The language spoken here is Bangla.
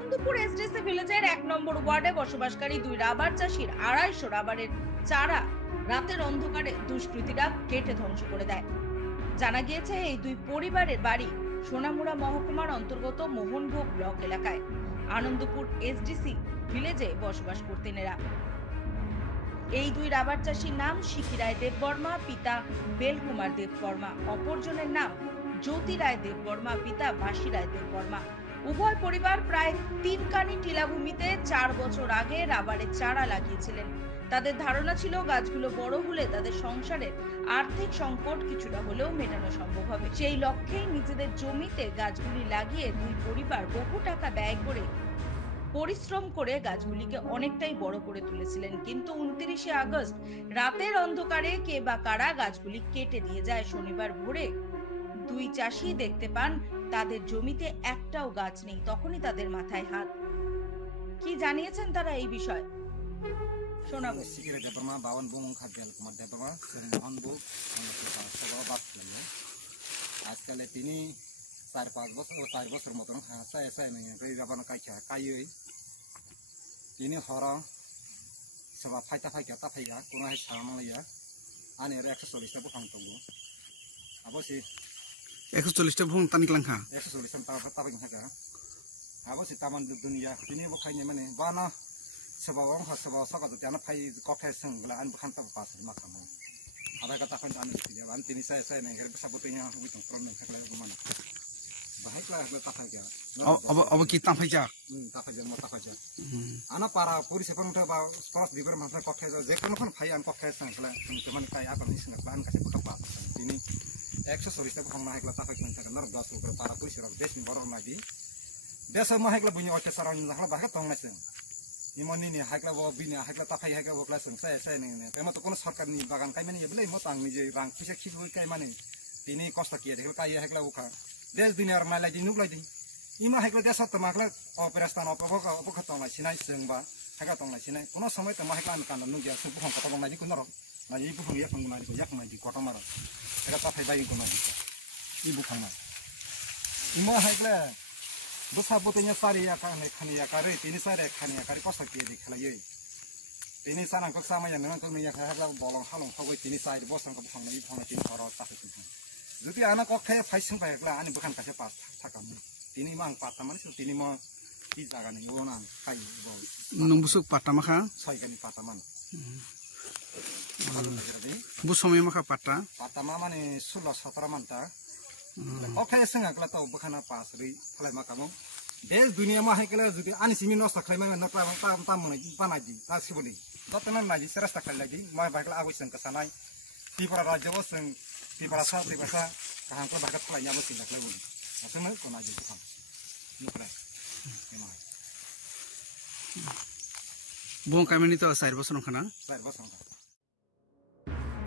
আনন্দপুর এসডিসি ভিলেজের ১ নম্বর ওয়ার্ডে বসবাসকারী দুই রাবার চাষির ২৫০ রাবারের চারা রাতের অন্ধকারে দুষ্কৃতীরা কেটে ধ্বংস করে দেয়। জানা গিয়েছে এই দুই পরিবারের বাড়ি সোনামুড়া মহকুমার অন্তর্গত মোহনভোগ ব্লক এলাকায়। আনন্দপুর এসডিসি ভিলেজে বসবাস করতেন এরা। এই দুই রাবার চাষীর নাম শিখি রায় দেববর্মা, পিতা বেলকুমার দেববর্মা। অপরজনের নাম জ্যোতি রায় দেববর্মা, পিতা বাসি রায় দেববর্মা। উভয় পরিবার প্রায় ৩ কানি টিলাভূমিতে ৪ বছর আগে রাবারের চারা লাগিয়েছিলেন। তাদের ধারণা ছিল গাছগুলো বড় হলে তাদের সংসারের আর্থিক সংকট কিছুটা হলেও মেটানো সম্ভব হবে। সেই লক্ষ্যেই নিজেদের জমিতে গাছগুলি লাগিয়ে দুই পরিবার বহু টাকা ব্যয় করে পরিশ্রম করে গাছগুলিকে অনেকটাই বড় করে তুলেছিলেন। কিন্তু ২৯শে আগস্ট রাতের অন্ধকারে কে বা কারা গাছগুলি কেটে দিয়ে যায়। শনিবার ভোরে দুই চাষি দেখতে পান তাদের জমিতে একটাও গাছ নেই। তখনই তাদের মাথায় হাত। কি জানিয়েছেন তারা এই বিষয়ে শোনাবো। Sikira Deparma, Bawan Bung Kadel, Madebra, Sermonbu, আজকাল তিনি ৪-৫ বছর ৪ বছর মতন রাবানো কাইয়ে তিনি হর সবা ফাইতা ফাইকা তাফাইয়া কোনো সামাইয়া আনে ১৪০টা বুখাং তবু আবসি ১৪০টা ভুং তানিক লাংখা ১৪০টা তাফাইং থাকা আবসি তামান দুনিয়া তিনি বখাইনে মানে বানা সবা ওং সবা সকাতো জানা ফাই কখাই সংলা আন বুখান তা পাস মাখামো আধা কথা কইন আন দিয়া আন তিনি সাই নাই হের সাবুতিnya বুতং প্রবলেম থাকলে মানে বাহাইকলা তাফাইয়া অব কি তাফাইজা তাফাইজা মো তাফাইজা আনা পারা পরিসেবা উঠা বা স্পষ্ট দিবার মাথা কখাই যে কোন ফাই আন কখাই সংলা তেমন কাই আপন সিনা প্ল্যান কাছে বুকা তিনি ১৪০টা বুখাং মাহাইকলা তাফাইকলা থাকা নর গ্লাস উপরে পারা পরিসেবা দেশনি বড় মাদি দেশ মাহাইকলা বুনি অতে সারান জাহলা বাহা তংনাইছেন ইমনি নি হাইকলা ব বিনি হাইকলা তাফাই হাইকলা বকলা সংসাय সাই নে এমত কোন সরকারনি বাগান কাই মানে এবলে মত আং নিজে রাং পয়সা খিবুই কাই মানে তিনি কষ্ট কিয়া দেখল কাই হাইকলা উখা দেশ দুনিয়ার মাইলাই দি নুকলাই দি ইমা হাইকলা দেশ তো মাকলা অপারেশন অপখত নাই সিনাই সংবা হাইকা তং নাই সিনাই কোন সময় তো মাইকলা আন কান নুগিয়া সু বুখং কত নাই কোন র না ই বুখং ইয়া ফং নাই ইয়াক নাই দি কত মার এটা তাফাই বাই কোন নাই ই বুখং নাই ইমা হাইকলা বসা বতেnya sari ya kan khaniya kare tini sare khaniya kare kosa kiye dikhlaye tini sana kok sama ya memang kok meya kha bolong halong khogoi tini sare bosang ko phang nei phang tini khoro ta khiti যদি আনা কক খায় ফাইসং পাইকলা আনি বখান কাছে পাস থাকাম তিনি মাং পাতা মানে তিনি ম কি জায়গা নেই ও না খাই বল নংবুসুক পাতা মাখা ছয়গানি পাতা মান বু সময় মাখা পাতা মা মানে ১৬-১৭ মানটা অখায় সঙ্গাকলা তো বখানা পাস রই ফলাই মাকামো দেশ দুনিয়া মা হাইকলা যদি আনি সিমি নষ্ট খাইমা নকলা তা মনে বানাই দি তা সিবলি ততনা নাজি সেরাস্তা খাই লাগি মা বাইকলা আগৈ সং কাসানাই ত্রিপুরা রাজ্য বসং ত্রিপুরা সা ত্রিপুরা কাহাং কো বাকা ফলাই যাবো সিন লাগলাই বলি আসলে কোন আজ তো নকলাই কেমাই বং কামিনি তো ৪ বছর খানা ৪ বছর